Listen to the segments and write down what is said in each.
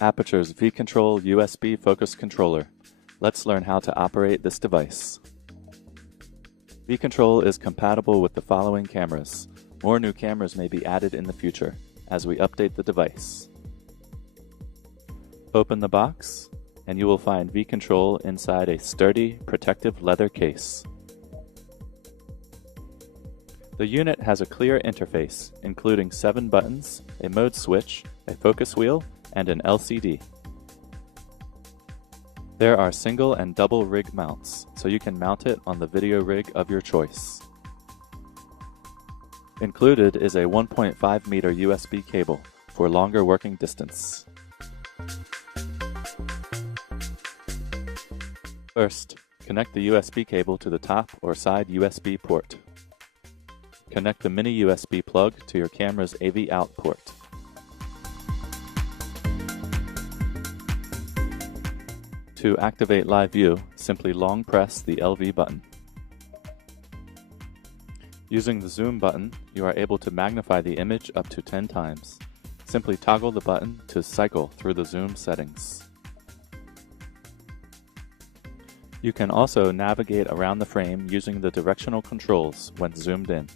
Aputure's V Control USB focus controller. Let's learn how to operate this device. V Control is compatible with the following cameras. More new cameras may be added in the future as we update the device. Open the box, and you will find V Control inside a sturdy, protective leather case. The unit has a clear interface, including 7 buttons, a mode switch, a focus wheel, and an LCD. There are single and double rig mounts, so you can mount it on the video rig of your choice. Included is a 1.5 meter USB cable for longer working distance. First, connect the USB cable to the top or side USB port. Connect the mini USB plug to your camera's AV out port. To activate live view, simply long press the LV button. Using the zoom button, you are able to magnify the image up to 10 times. Simply toggle the button to cycle through the zoom settings. You can also navigate around the frame using the directional controls when zoomed in.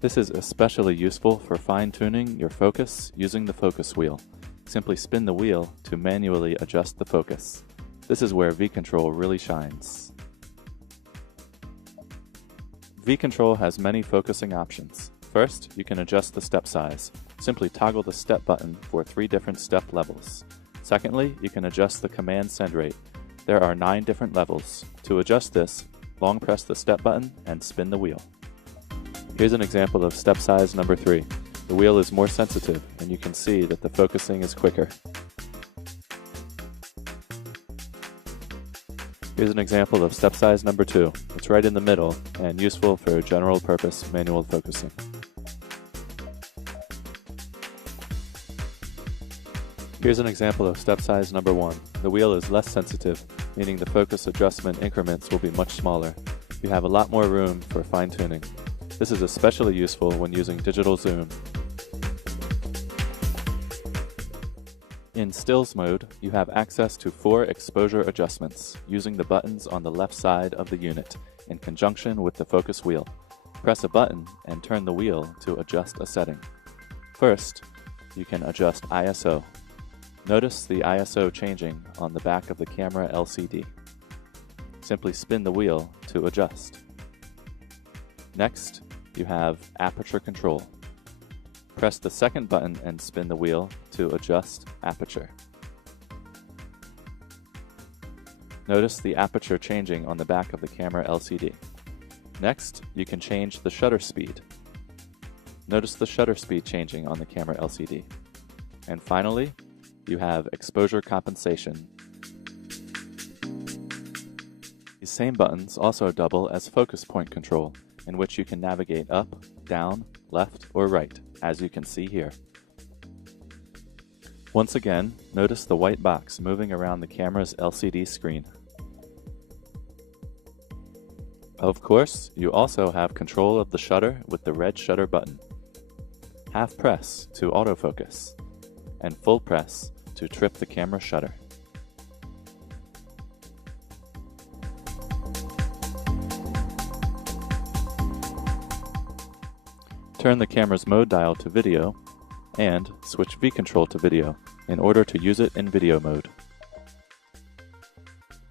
This is especially useful for fine-tuning your focus using the focus wheel. Simply spin the wheel to manually adjust the focus. This is where V Control really shines. V Control has many focusing options. First, you can adjust the step size. Simply toggle the step button for 3 different step levels. Secondly, you can adjust the command send rate. There are 9 different levels. To adjust this, long press the step button and spin the wheel. Here's an example of step size number 3. The wheel is more sensitive, and you can see that the focusing is quicker. Here's an example of step size number 2. It's right in the middle and useful for general purpose manual focusing. Here's an example of step size number 1. The wheel is less sensitive, meaning the focus adjustment increments will be much smaller. You have a lot more room for fine-tuning. This is especially useful when using digital zoom. In stills mode, you have access to 4 exposure adjustments using the buttons on the left side of the unit in conjunction with the focus wheel. Press a button and turn the wheel to adjust a setting. First, you can adjust ISO. Notice the ISO changing on the back of the camera LCD. Simply spin the wheel to adjust. Next, you have aperture control. Press the second button and spin the wheel to adjust aperture. Notice the aperture changing on the back of the camera LCD. Next, you can change the shutter speed. Notice the shutter speed changing on the camera LCD. And finally, you have exposure compensation. These same buttons also double as focus point control, in which you can navigate up, down, left, or right, as you can see here. Once again, notice the white box moving around the camera's LCD screen. Of course, you also have control of the shutter with the red shutter button. Half press to autofocus, and full press to trip the camera shutter. Turn the camera's mode dial to video and switch V Control to video in order to use it in video mode.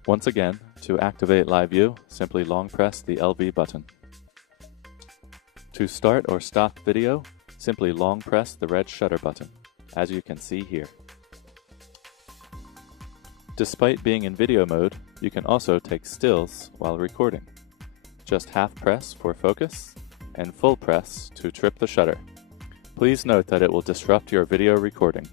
Once again, to activate live view, simply long press the LV button. To start or stop video, simply long press the red shutter button, as you can see here. Despite being in video mode, you can also take stills while recording. Just half press for focus and full press to trip the shutter. Please note that it will disrupt your video recording.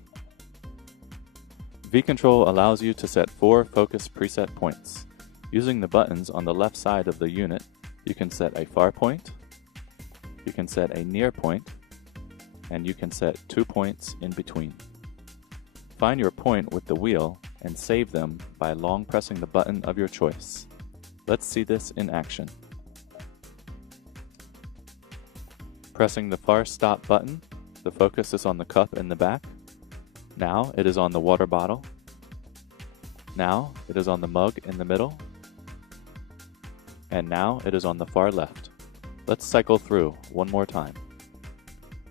V Control allows you to set 4 focus preset points. Using the buttons on the left side of the unit, you can set a far point, you can set a near point, and you can set 2 points in between. Find your point with the wheel and save them by long pressing the button of your choice. Let's see this in action. Pressing the far stop button, the focus is on the cup in the back. Now it is on the water bottle. Now it is on the mug in the middle. And now it is on the far left. Let's cycle through one more time.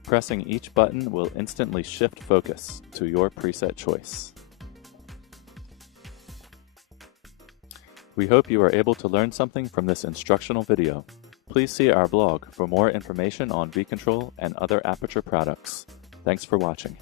Pressing each button will instantly shift focus to your preset choice. We hope you are able to learn something from this instructional video. Please see our blog for more information on V Control and other Aputure products. Thanks for watching.